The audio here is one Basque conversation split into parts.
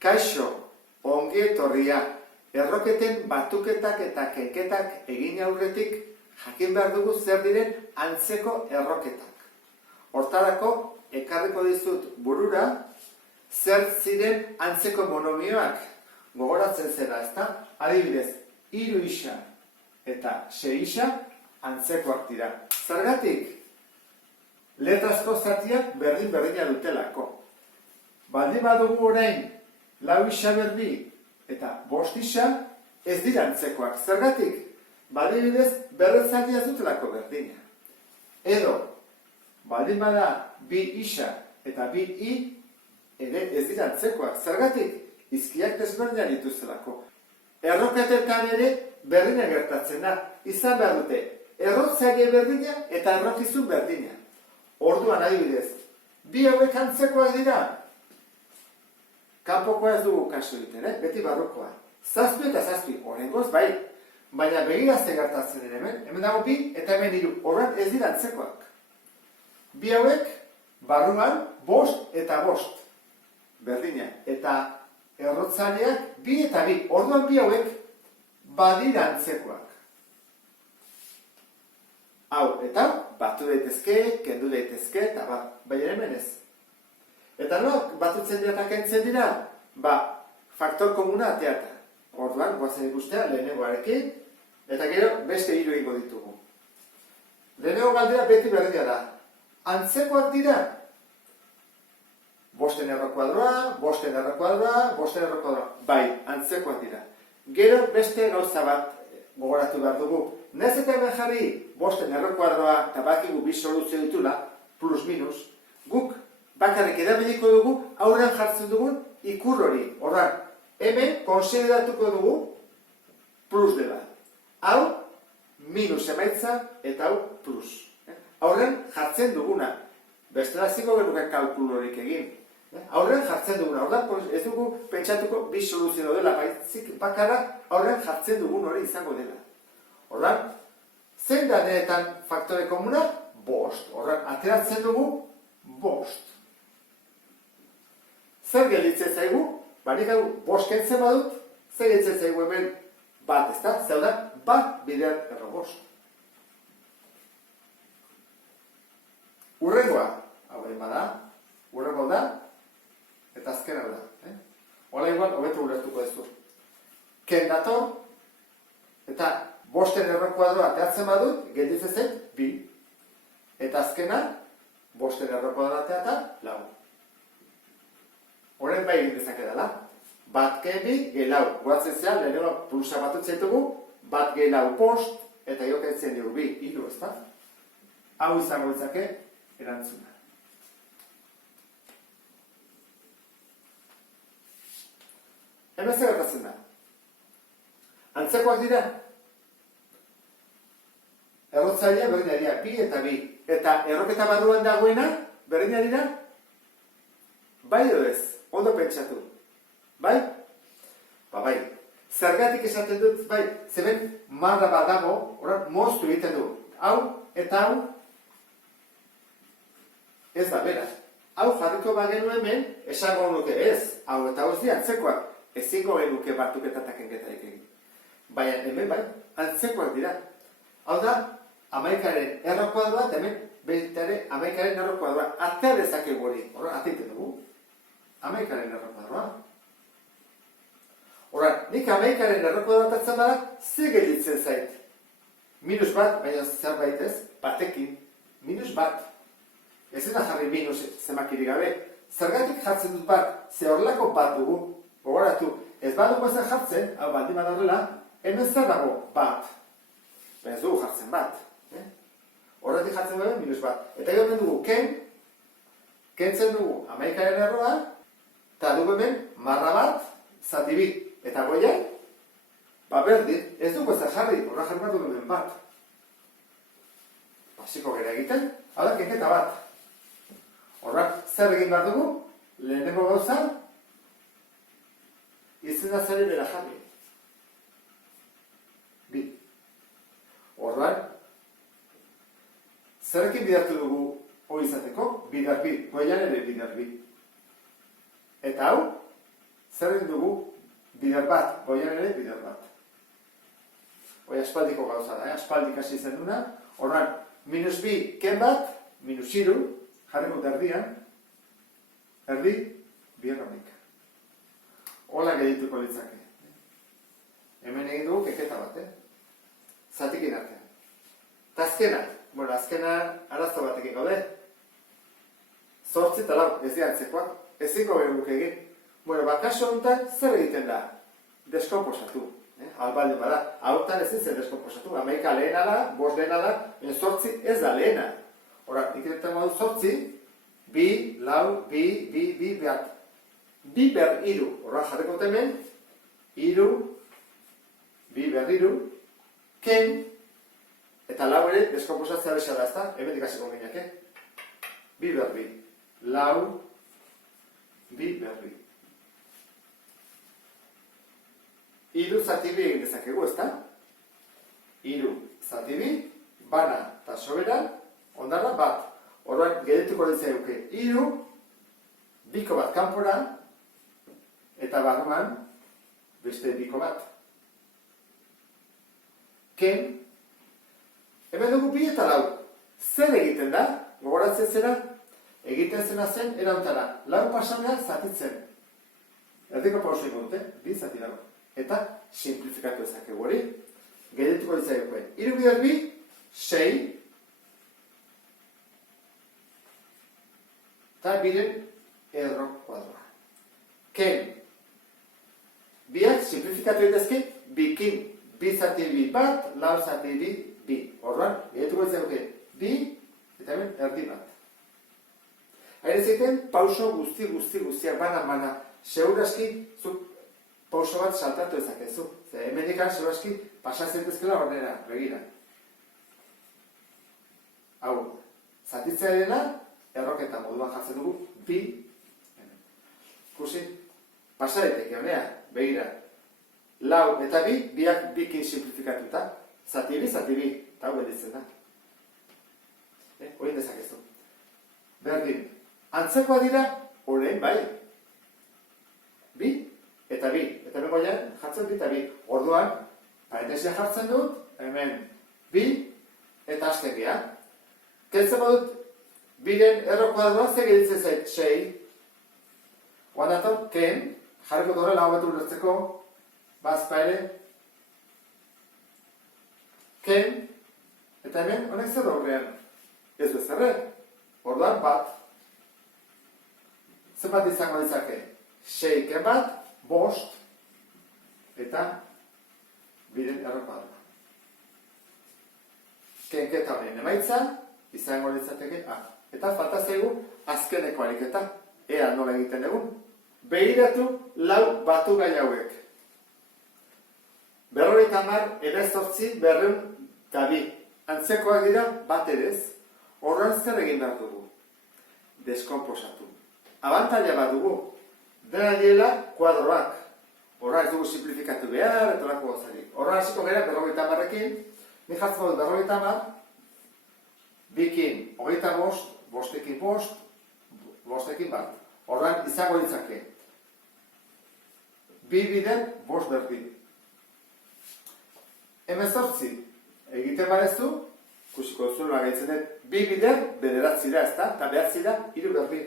Kaixo, ongi etorria, erroketen batuketak eta kenketak egin aurretik jakin behar dugu zer diren antzeko erroketak. Hortarako, ekarriko dizut burura, zer ziren antzeko monomioak. Gogoratzen zera, ezta? Adibidez, 3 isa eta 6 isa antzekoak dira. Zergatik? Letrazko zatiak berdina dutelako. Baldin badugu orain, 4 isa berdi eta 5 isa ez dira antzekoak. Zergatik? Badibidez, berretzatia dutelako berdina. Edo, baldin bada 2 isa eta 2 i ere ez dira antzekoak. Zergatik? Izkiak desberdinak dituztelako. Erroketetan ere berdina gertatzen da. Izan behar dute, errotzaile berdina eta errokizun berdina. Orduan adibidez, 2 hauek antzekoak dira. Kanpokoa ez dugu kasu egiten, beti barrukoa. 7 eta 7, horrengoz bai. Baina begirazten gertatzen ere hemen dago 2 eta hemen 3. Horren ez dira antzekoak. 2 hauek barruan 5 eta 5. Berdina. Eta errotzaileak 2 eta 2. Orduan 2 hauek badira antzekoak. Hau eta batu daitezke, kendu daitezke, eta baina hemen ez. Eta noak batutzen dira eta kentzen dira? Faktor komuna ateata. Orduan, guazen ikustea, lehenengoarekin, eta gero beste 3 egingo ditugu. Lehenengo galdera beti berdina da. Antzekoak dira? 5 erro kuadroa, 5 erro kuadroa, 5 erro kuadroa. Bai, antzekoak dira. Gero beste gauza bat gogoratu behar dugu. Nez eta hemen jarri 5 erro kuadroa eta bakigu 2 soluzio ditula, plus minus, guk bakarrik edabiliko dugu aurrean jartzen dugun ikur hori. Horran, hemen konsideratuko dugu plus dela. Hau, minus emaitza eta hau plus. Aurrean jartzen duguna. Bestela ziko genuke kalkulu horik egin. Aurrean jartzen duguna. Horran, ez dugu pentsatuko 2 soluzio dela. Baizik bakarra aurrean jartzen dugun hori izango dela. Horran, zein da denetan faktore komuna? 5. Horran, ateratzen dugu 5. Zer gelditzen zaigu? Nik hau 5 kentzen badut, zer gelditzen zaigu hemen bat, ez da? Zer da, bat bidean erro 5. Urrengoa, hau egin bada, urrengo da, eta azkena da. Hola igual, hobeto ulertuko ez du. Ken dator, eta 5 erro kuadroa ateratzen badut, gelditzen zen 2. Eta azkena, 5 erro kuadroa eta 4. Horren bai egin dezake dela. Bat gehi 2, gehi 4. Guatzen zean, lehenengo plusa batutzen dugu, bat gehi 4 5, eta joketzen dugu 2, 3, ez da? Hau izango ditzake erantzuna. Hemen zer gertatzen da? Antzekoak dira? Errotzailea berdina dira, 2 eta 2. Eta erroketa barruan dagoena, berdina dira? Bai edo ez? Ondo pentsatu. Bai? Bai. Zergatik esaten dut, bai, zeben marra bat dago, horan moztu egiten du. Hau eta hau ez da, bera. Hau jarriko bagenu hemen, esango nuke ez. Hau eta hau ez dira antzekoak. Ezingo genuke batuketa eta kenketarik egin. Baina hemen bai, antzekoak dira. Hau da, 11 erro kuadroa, eta hemen baitare 11 erro kuadroa. Atea dezakegu hori, horan, ateiten dugu. 11 erro kuadroa. Horan, nik 11 erro kuadroa atatzen bada, ze gelditzen zait. Minus bat, baina zerbait ez, batekin. Minus bat. Ez da jarri minus zemakirik gabe. Zergatik jartzen dut bat, ze horrelako bat dugu. Gogoratu, ez badugu ezen jartzen, hau baldin bat horrela, hemen zer dago bat. Ez dugu jartzen bat. Horretik jartzen dugu minus bat. Eta gero dugu kentzen dugu 11 erroa, eta dugu hemen marra bat, zati 2. Eta goian, berdin, ez dugu ez da jarri, horra jarri bat dugu bat. Basiko gara egiten, hau da kenketa bat. Horrak, zer egin behar dugu? Lehenengo gauza, izena zare bera jarri. 2. Horrak, zerekin bidartu dugu hori izateko? Bidar 2, goian ere bidar 2. Eta hau, zer egin dugu? Bider bat, goian ere bider bat. Hoi aspaldiko gauza da, aspaldik hasi zen duna. Horran, minus bi, ken bat, minus iru, jarriko erdian, erdi, bierronik. Hola gedituko litzake. Hemen egin dugu keketa bat, zatikin artean. Eta azkena, azkena arazo batekin gaude. 8 eta 4, ez diantzekoak, ezingo behar egin. Kaso honetan, zer egiten da? Deskomposatu. Albalde bada, hautan ez zen deskomposatu. 11 lehena da, 5 lehena da, 8 ez da lehena. Hora, ikeretan modu 8, 2, lau, 2, behar. 2 ber iru. Hora, jarriko temen, iru, 2 ber iru, ken, eta lau ere deskomposatzea bezala ez da, hemen dikasiko gineak, 2 ber 2, lau, 2 ber 2. Iru zati bi egin dezakegu, ezta? Iru zati bi, bana eta soberan, ondara bat. Orduan, gedetuko ditzea duke. Iru, biko bat kanpora, eta barruan, beste biko bat. Ken, hemen dugu bi eta lau. Zer egiten da? Gogoratzen zera? Egiten zena zen, erantara. Lau pasanea zatitzen. Erdiko pauso ingo dute, bi zati lau. Eta simplifikatu ezakegu hori. Gedetuko ditzaioko. Iru bider bi, 6. Eta biren erro kuadroa. Ken. Biak simplifikatu edezke, bikin, bi zati bi bat, lau zati bi, bi. Horran, gedetuko ditzaioko. Bi, eta hemen erdi bat. Haire zeiten, pauso guztiak bana. Seguraski, zuk pauso bat saltatu ezakezu. Hemen ikan, seguraski, pasatzen dezkela horrela, begira. Hau, zatitzea dela, erroketa moduan jartzen dugu, bi, ikusi, pasaretek, honea, begira. Lau eta bi, biak bikin simplifikatuta, zati bi, eta hau editzen da. Hoin dezakezu. Berdin, antzekoa dira, orain bai. Bi, eta bi. Eta hemen goian, jartzen bi eta bi. Orduan, parentesia jartzen dut, hemen bi, eta azten geha. Kentzen badut, biren erro kuadroa ze geditzen zait, 6. Oan dator, ken, jarriko dorela hau betu ulertzeko, bazpa ere, ken, eta hemen, honek zer horrean. Ez bezerre, orduan bat. Zenbat izango ditzake? 6 ken bat, 5, eta biren erro kuadroa. Kenketa honen emaitza, izango litzateke A. Eta falta zaigu azkeneko ariketa. Ea nola egiten dugu. Begiratu lau batu gai hauek. 50, 18, 200, antzekoak dira bat edez. Horren zer egin behar dugu. Deskomposatu. Abantaila bat dugu. Dena diela kuadroak. Horra ez dugu simplifikatu behar, eta lako gozarik. Horra hasiko gara 50-ekin. Ni jartzen dut 50, bikin 25, 5ekin 5, 5ekin bat. Horran izango ditzake. Bi bider, 5 berdin. 18, egiten barezu, kusiko zuela gaitzen dut, bi bider, bederatzi da, ezta? Eta behatzi da, 3 berdin.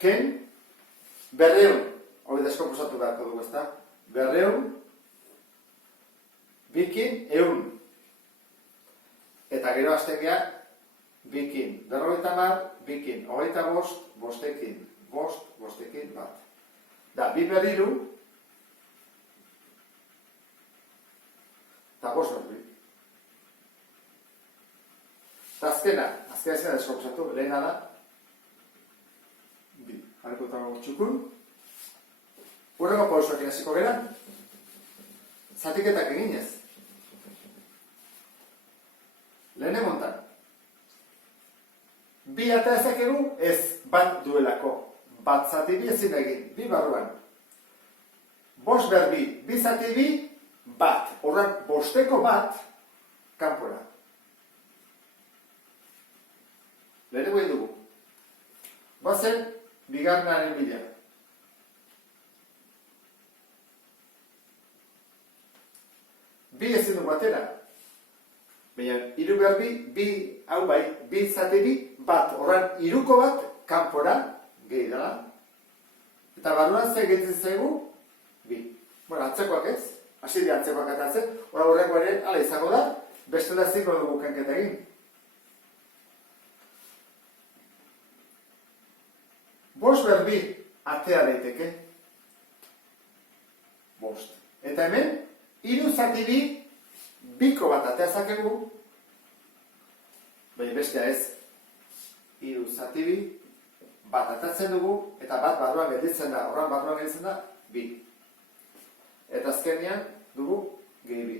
Ken, 200, hori deskomposatu beharko dugu, ezta? 200, bikin, 100. Eta gero aztekea, bikin, 50, bikin, 25, 5ekin, 5ekin bat. Da, bi berriru, eta 5 berri. Eta azkena deskomposatu, lehena da, bi, jarriko eta txukun. Urreko pausoak inaziko gara, zatiketak eginez. Lehene montan. Bi eta ezakegu ez bat duelako. Bat zati bi ezin egin, bi barruan. 5 berbi, bi zati bi, bat. Horren, 5eko bat, kanpora. Lehene goi dugu. Bazen, bigarrenaren bila. Bi ezin dugu atera. Baina, hiru behar bi, hau bai, bi zati bi, bat, horren hiruko bat, kanpora, gehi dela. Eta barruan ze gehitzen zaigu, bi. Bueno, atzekoak ez, hasi dira atzekoak atatzen, horrengo ere, ala izango da, bestela ziko dugu kenketa egin. Bost berbi atea daiteke. Bost. Eta hemen, hiru zati bi, biko bat atea zakegu, baina bestea ez, hiru zati bi, bat atatzen dugu, eta bat barruan gelditzen da, horran barruan gelditzen da, bi. Eta azkenean dugu, gehi bi.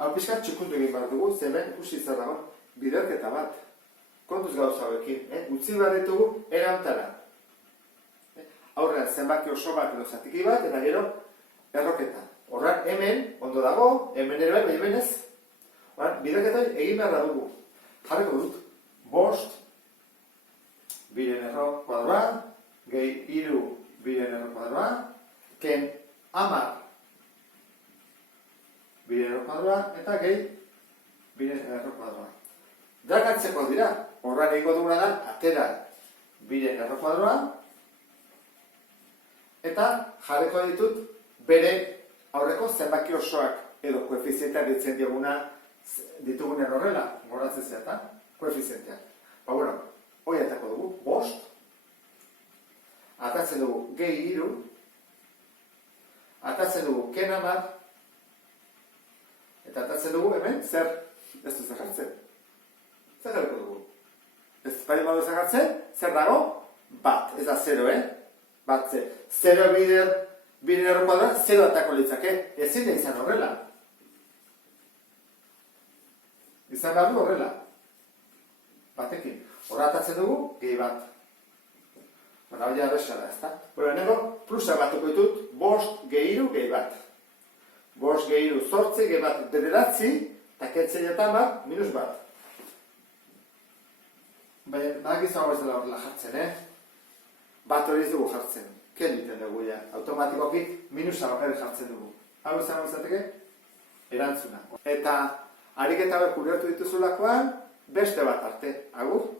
Hau pixkat txukundu egin behar dugu, zeben ikusi zer dago, biderketa bat. Kontuz gauza hauekin, utzi behar ditugu erantara. Aurrean zenbaki oso bat edo zatiki bat, eta gero erroketa. Horran hemen, ondo dago, hemen ere bai, hemen ez. Horran, biderketa egin behar dugu. Jarriko dut, bost, biren erro kuadroa, gehi hiru biren erro kuadroa, ken hamar biren erro kuadroa, eta gehi biren erro kuadroa. Drakatzeko dira, horran egingo duguna da, atera biren erro kuadroa, eta jarriko ditut bere aurreko zenbaki osoak edo koefizienteak ditzen ditugunen horrela, goratzen zeata, koefizienteak. Ba, bueno, hoi atako dugu, bost, atatzen dugu gehi hiru, atatzen dugu ken hamar, eta atatzen dugu hemen, zer, ez du zer jartzen. Zer jarriko dugu? Ez bari badu zer jartzen, zer dago? Bat, ez da zero, Bat, zero biren erro kuadroa, zero atako litzake, ezin da izan horrela. Izan behar du horrela. Batekin. Horra atatzen dugu, gehi bat. Bona, hori arresa da, ezta? Nego, plusa batuko ditut, bost, gehi hiru, gehi bat. Bost, gehi hiru, zortzi, gehi bat, bederatzi, eta ketzen eta bat, minus bat. Baina, nahak izan hori zela horrela jartzen, Bat hori ez dugu jartzen. Ken diten dugu, ja. Automatikoki, minusa horre jartzen dugu. Hau izan izateke, erantzuna. Eta, ariketa hori kureatu dituzulakoan, beste bat arte. Agur?